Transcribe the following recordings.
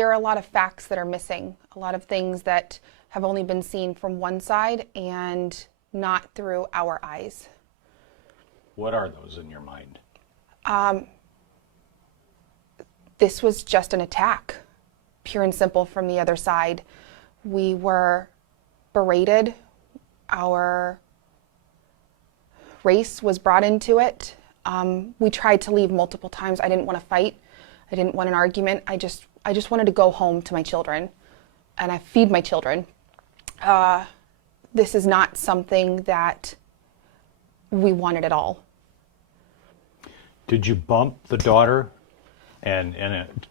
there are a lot of facts that are missing, a lot of things that have only been seen from one side and not through our eyes. What are those in your mind? This was just an attack, pure and simple, from the other side. We were berated. Our race was brought into it. We tried to leave multiple times. I didn't want to fight. I didn't want an argument. I just wanted to go home to my children, and I feed my children. This is not something that we wanted at all. Did you bump the daughter? And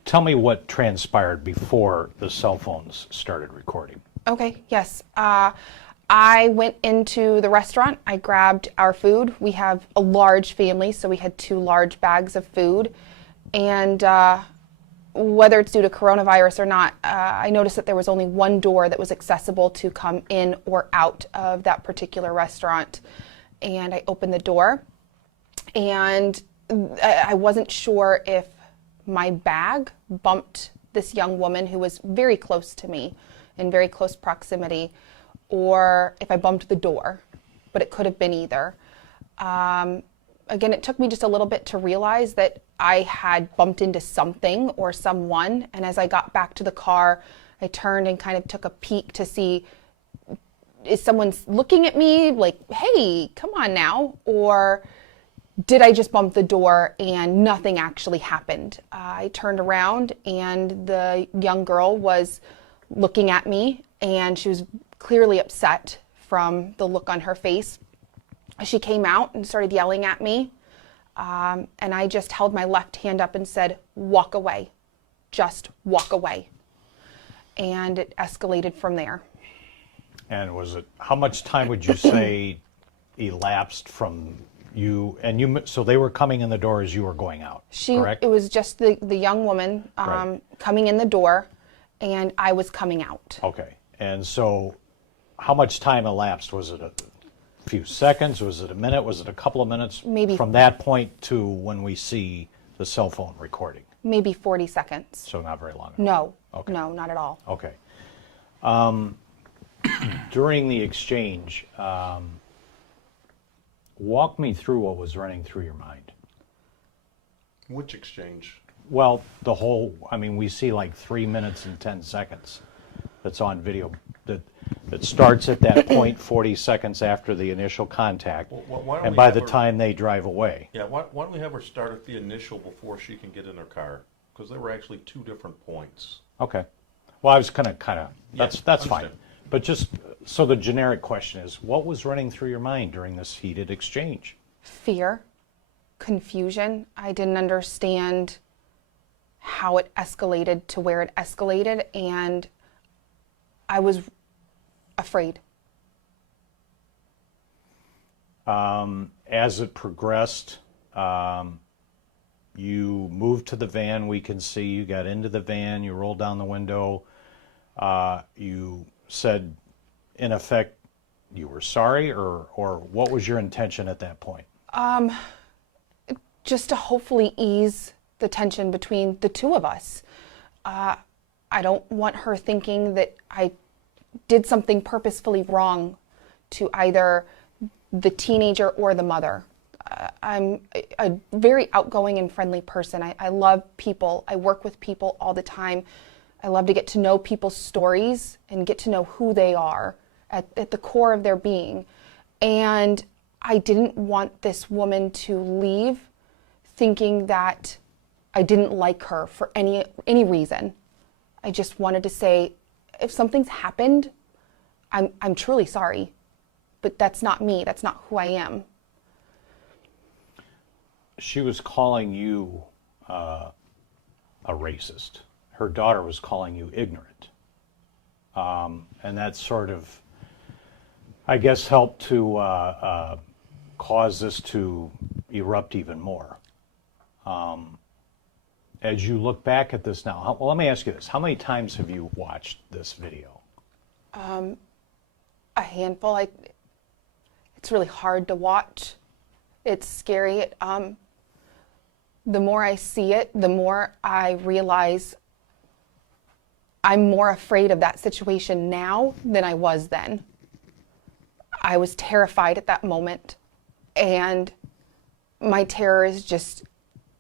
tell me what transpired before the cell phones started recording. Okay, yes. I went into the restaurant. I grabbed our food. We have a large family, so we had 2 large bags of food. And whether it's due to coronavirus or not, I noticed that there was only one door that was accessible to come in or out of that particular restaurant. And I opened the door, and I wasn't sure if my bag bumped this young woman who was very close to me, in very close proximity, or if I bumped the door, but it could have been either. Again, it took me just a little bit to realize that I had bumped into something or someone, and as I got back to the car, I turned and kind of took a peek to see, is someone looking at me like, hey, come on now, or did I just bump the door and nothing actually happened? I turned around and the young girl was looking at me, and she was clearly upset from the look on her face. She came out and started yelling at me, and I just held my left hand up and said, walk away, just walk away. And it escalated from there. And was it, how much time would you say elapsed from you, and you, so they were coming in the door as you were going out, correct? It was just the young woman Right. coming in the door, and I was coming out. Okay, and so how much time elapsed? Was it a few seconds? Was it a minute? Was it a couple of minutes? Maybe. From that point to when we see the cell phone recording? Maybe 40 seconds. So not very long. No, Okay. no, not at all. Okay. During the exchange, walk me through what was running through your mind. Which exchange? Well, the whole, I mean, we see like 3 minutes and 10 seconds that's on video that starts at that point 40 seconds after the initial contact, Well, why don't and we by have the her- time they drive away. Yeah, why don't we have her start at the initial before she can get in her car? Because there were actually 2 different points. Okay. Well, I was kind of, that's fine. understand. But just, so the generic question is, what was running through your mind during this heated exchange? Fear, confusion. I didn't understand how it escalated to where it escalated, and I was afraid. As it progressed, you moved to the van. We can see you got into the van, you rolled down the window, you said, in effect, you were sorry, or what was your intention at that point? Just to hopefully ease the tension between the two of us. I don't want her thinking that I did something purposefully wrong to either the teenager or the mother. I'm a very outgoing and friendly person. I love people. I work with people all the time. I love to get to know people's stories and get to know who they are at the core of their being. And I didn't want this woman to leave thinking that I didn't like her for any reason. I just wanted to say, if something's happened, I'm truly sorry, but that's not me. That's not who I am. She was calling you a racist. Her daughter was calling you ignorant. And that sort of, I guess, helped to cause this to erupt even more. As you look back at this now, well, let me ask you this. How many times have you watched this video? A handful. It's really hard to watch. It's scary. The more I see it, the more I realize I'm more afraid of that situation now than I was then. I was terrified at that moment, and my terror is just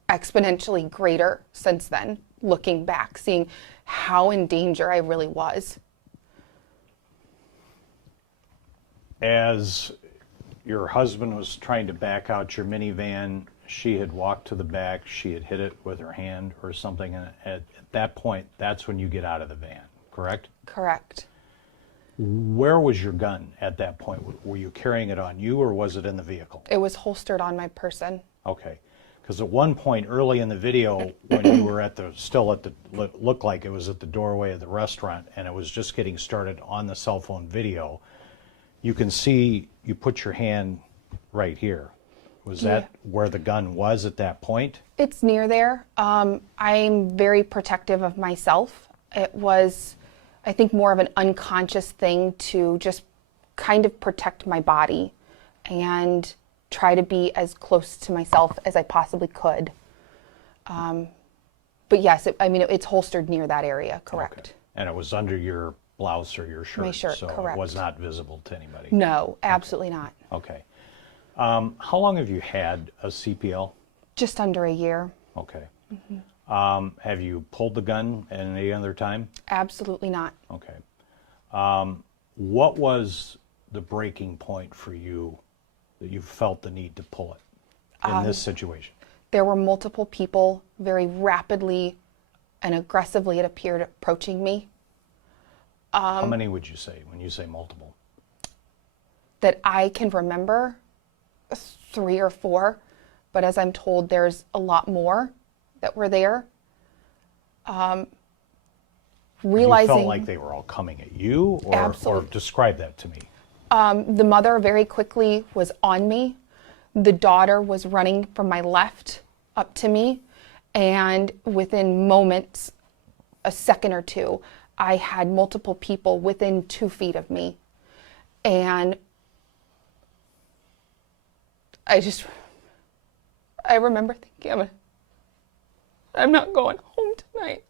exponentially greater since then, looking back, seeing how in danger I really was. As your husband was trying to back out your minivan, she had walked to the back, she had hit it with her hand or something, and at that point, that's when you get out of the van, correct? Correct. Where was your gun at that point? Were you carrying it on you, or was it in the vehicle? It was holstered on my person. Okay. Because at one point early in the video, when you were looked like it was at the doorway of the restaurant, and it was just getting started on the cell phone video, you can see you put your hand right here. Was that where the gun was at that point? It's near there. I'm very protective of myself. It was, I think, more of an unconscious thing to just kind of protect my body and try to be as close to myself as I possibly could. But yes, it's holstered near that area, correct. Okay. And it was under your blouse or your shirt? My shirt, so correct. It was not visible to anybody? No, absolutely not. Okay. How long have you had a CPL? Just under a year. Okay. Have you pulled the gun at any other time? Absolutely not. Okay. What was the breaking point for you that you felt the need to pull it in this situation? There were multiple people very rapidly and aggressively, it appeared, approaching me. How many would you say when you say multiple? That I can remember 3 or 4, but as I'm told, there's a lot more that were there. Realizing You felt like they were all coming at you, or describe that to me. The mother very quickly was on me. The daughter was running from my left up to me, and within moments, a second or two, I had multiple people within 2 feet of me. And I remember thinking, I'm not going home tonight.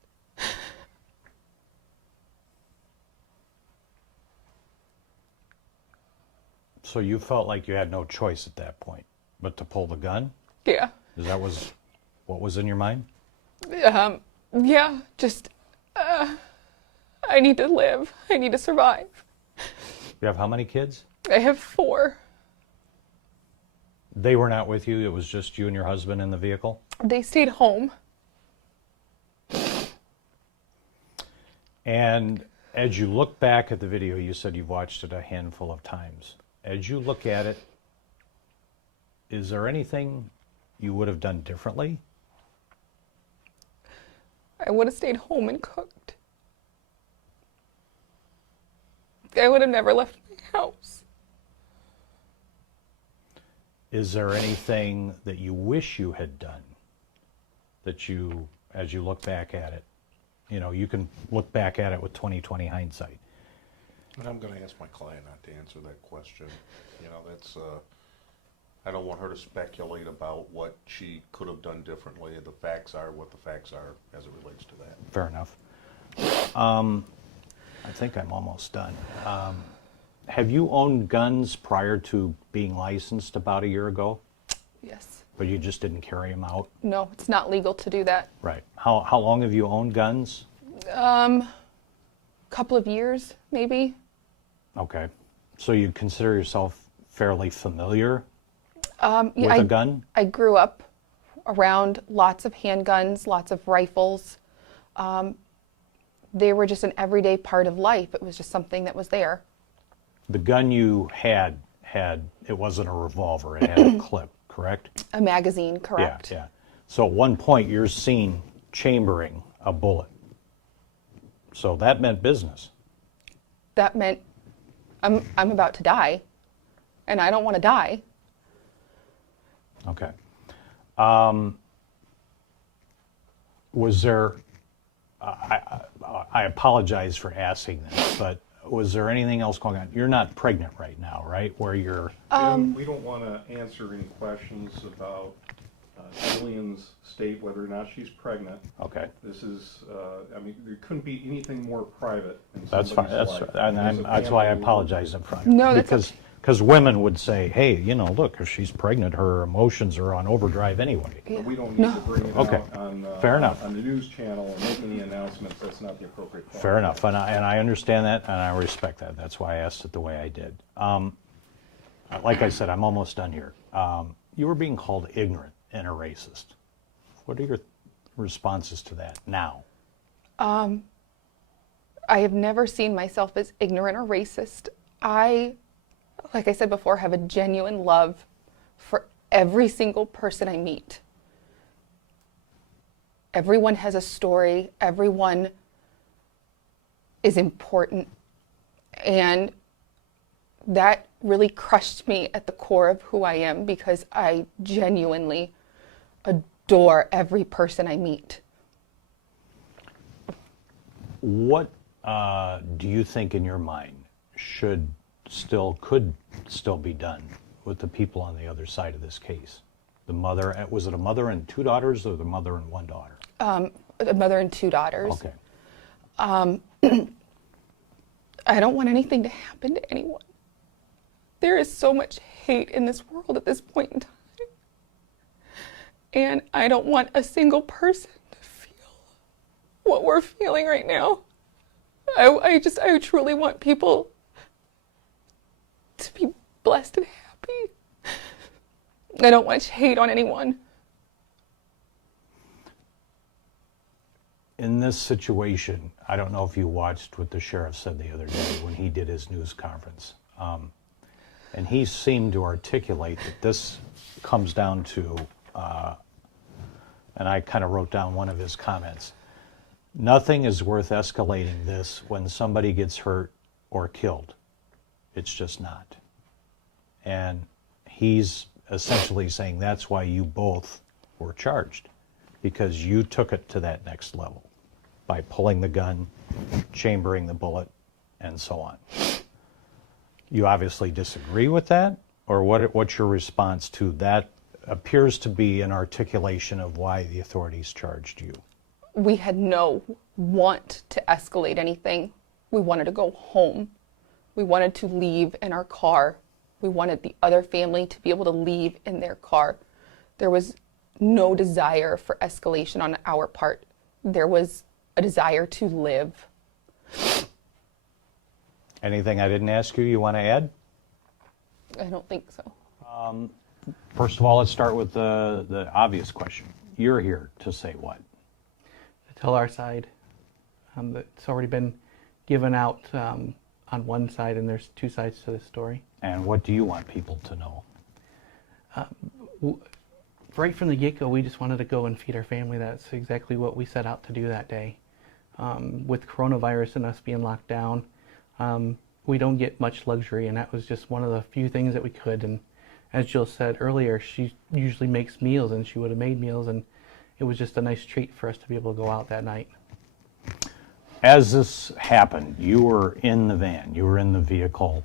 So you felt like you had no choice at that point but to pull the gun? Yeah. Is that what was in your mind? Yeah, just, I need to live. I need to survive. You have how many kids? I have 4. They were not with you? It was just you and your husband in the vehicle? They stayed home. And as you look back at the video, you said you've watched it a handful of times. As you look at it, is there anything you would have done differently? I would have stayed home and cooked. I would have never left my house. Is there anything that you wish you had done that you, as you look back at it, you can look back at it with 20/20 hindsight? And I'm going to ask my client not to answer that question. That's, I don't want her to speculate about what she could have done differently. The facts are what the facts are as it relates to that. Fair enough. I think I'm almost done. Have you owned guns prior to being licensed about a year ago? Yes. But you just didn't carry them out? No, it's not legal to do that. Right. How long have you owned guns? Couple of years, maybe. Okay. So you consider yourself fairly familiar Yeah, with a gun? I grew up around lots of handguns, lots of rifles. They were just an everyday part of life. It was just something that was there. The gun you had, it wasn't a revolver, it had a clip, correct? A magazine, correct. Yeah. So at one point you're seen chambering a bullet. So that meant business. That meant I'm about to die, and I don't want to die. Okay. Was there, I apologize for asking this, but was there anything else going on? You're not pregnant right now, right? Where you're... We don't want to answer any questions about Jillian's state whether or not she's pregnant. Okay. This is, I mean, there couldn't be anything more private in That's fine. somebody's That's life. and As a that's why I family, apologize up front. No, that's because because women would say, hey, you know, look, if she's pregnant, her emotions are on overdrive anyway. but we don't need to bring it Okay. out on, Fair enough. on the news channel and make any announcements. That's not the appropriate forum. Fair enough, and I understand that, and I respect that. That's why I asked it the way I did. Like I said, I'm almost done here. You were being called ignorant and a racist. What are your responses to that now? I have never seen myself as ignorant or racist. I, like I said before, have a genuine love for every single person I meet. Everyone has a story. Everyone is important. And that really crushed me at the core of who I am because I genuinely adore every person I meet. What do you think in your mind could still be done with the people on the other side of this case? The mother, was it a mother and two daughters or the mother and one daughter? A mother and two daughters. Okay. I don't want anything to happen to anyone. There is so much hate in this world at this point in time. And I don't want a single person to feel what we're feeling right now. I truly want people to be blessed and happy. I don't want hate on anyone. In this situation, I don't know if you watched what the sheriff said the other day when he did his news conference. And he seemed to articulate that this comes down to, and I kind of wrote down one of his comments, nothing is worth escalating this when somebody gets hurt or killed. It's just not. And he's essentially saying that's why you both were charged, because you took it to that next level by pulling the gun, chambering the bullet, and so on. You obviously disagree with that, or what's your response to that? Appears to be an articulation of why the authorities charged you. We had no want to escalate anything. We wanted to go home. We wanted to leave in our car. We wanted the other family to be able to leave in their car. There was no desire for escalation on our part. There was a desire to live. Anything I didn't ask you want to add? I don't think so. First of all, let's start with the obvious question. You're here to say what? To tell our side. It's already been given out on one side, and there's two sides to this story. And what do you want people to know? Right from the get-go, we just wanted to go and feed our family. That's exactly what we set out to do that day. With coronavirus and us being locked down, we don't get much luxury, and that was just one of the few things that we could. And as Jill said earlier, she usually makes meals, and she would have made meals, and it was just a nice treat for us to be able to go out that night. As this happened, you were in the van, you were in the vehicle.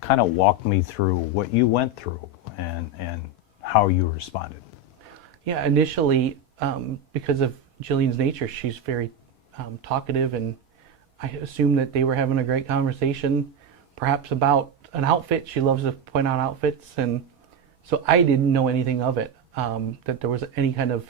Kind of walk me through what you went through and how you responded. Yeah, initially, because of Jillian's nature, she's very talkative, and I assumed that they were having a great conversation, perhaps about an outfit. She loves to point out outfits, and so I didn't know anything of it, that there was any kind of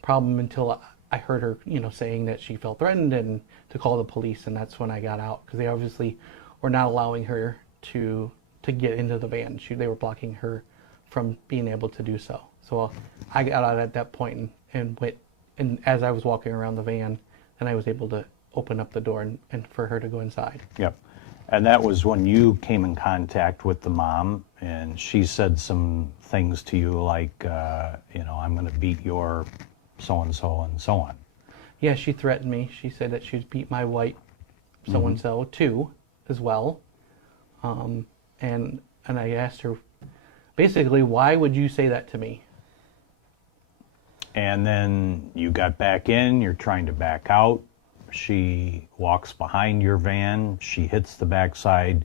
problem until I heard her, saying that she felt threatened and to call the police, and that's when I got out, because they obviously were not allowing her to get into the van. They were blocking her from being able to do so. So I got out at that point and went, and as I was walking around the van, then I was able to open up the door and for her to go inside. Yep. And that was when you came in contact with the mom, and she said some things to you like, I'm going to beat your so-and-so and so on. Yeah, she threatened me. She said that she'd beat my white so-and-so too, as well. And I asked her, basically, why would you say that to me? And then you got back in, you're trying to back out. She walks behind your van, she hits the backside,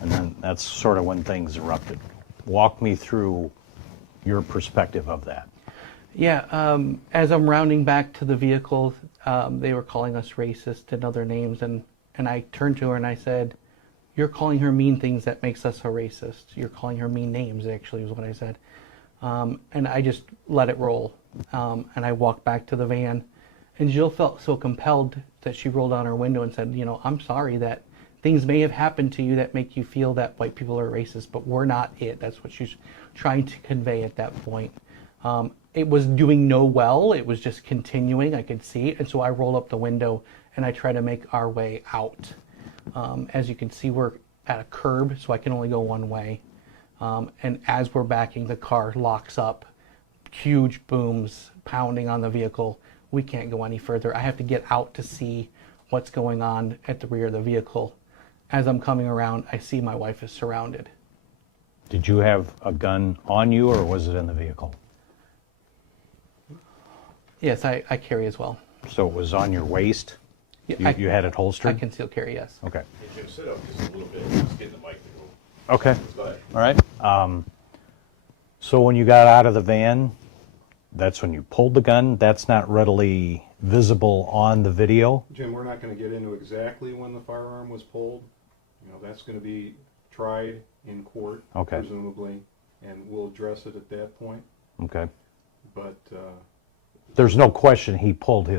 and then that's sort of when things erupted. Walk me through your perspective of that. Yeah, as I'm rounding back to the vehicle, they were calling us racist and other names, and I turned to her and I said, "You're calling her mean things that makes us a racist. You're calling her mean names," actually was what I said. And I just let it roll. And I walked back to the van, and Jill felt so compelled that she rolled down her window and said, "I'm sorry that things may have happened to you that make you feel that white people are racist, but we're not it." That's what she's trying to convey at that point. It was doing no well. It was just continuing. I could see it. And so I roll up the window and I try to make our way out. As you can see, we're at a curb, so I can only go one way. And as we're backing, the car locks up. Huge booms pounding on the vehicle. We can't go any further. I have to get out to see what's going on at the rear of the vehicle. As I'm coming around, I see my wife is surrounded. Did you have a gun on you, or was it in the vehicle? Yes, I carry as well. So it was on your waist? Yeah, You had it I holstered? conceal carry, yes. Okay. Jim, sit up just a little bit, just get the mic to go. Okay. Go ahead. All right. So when you got out of the van, that's when you pulled the gun. That's not readily visible on the video. Jim, we're not going to get into exactly when the firearm was pulled. That's going to be tried in court, Okay. presumably, and we'll address it at that point. Okay. But There's no question he pulled his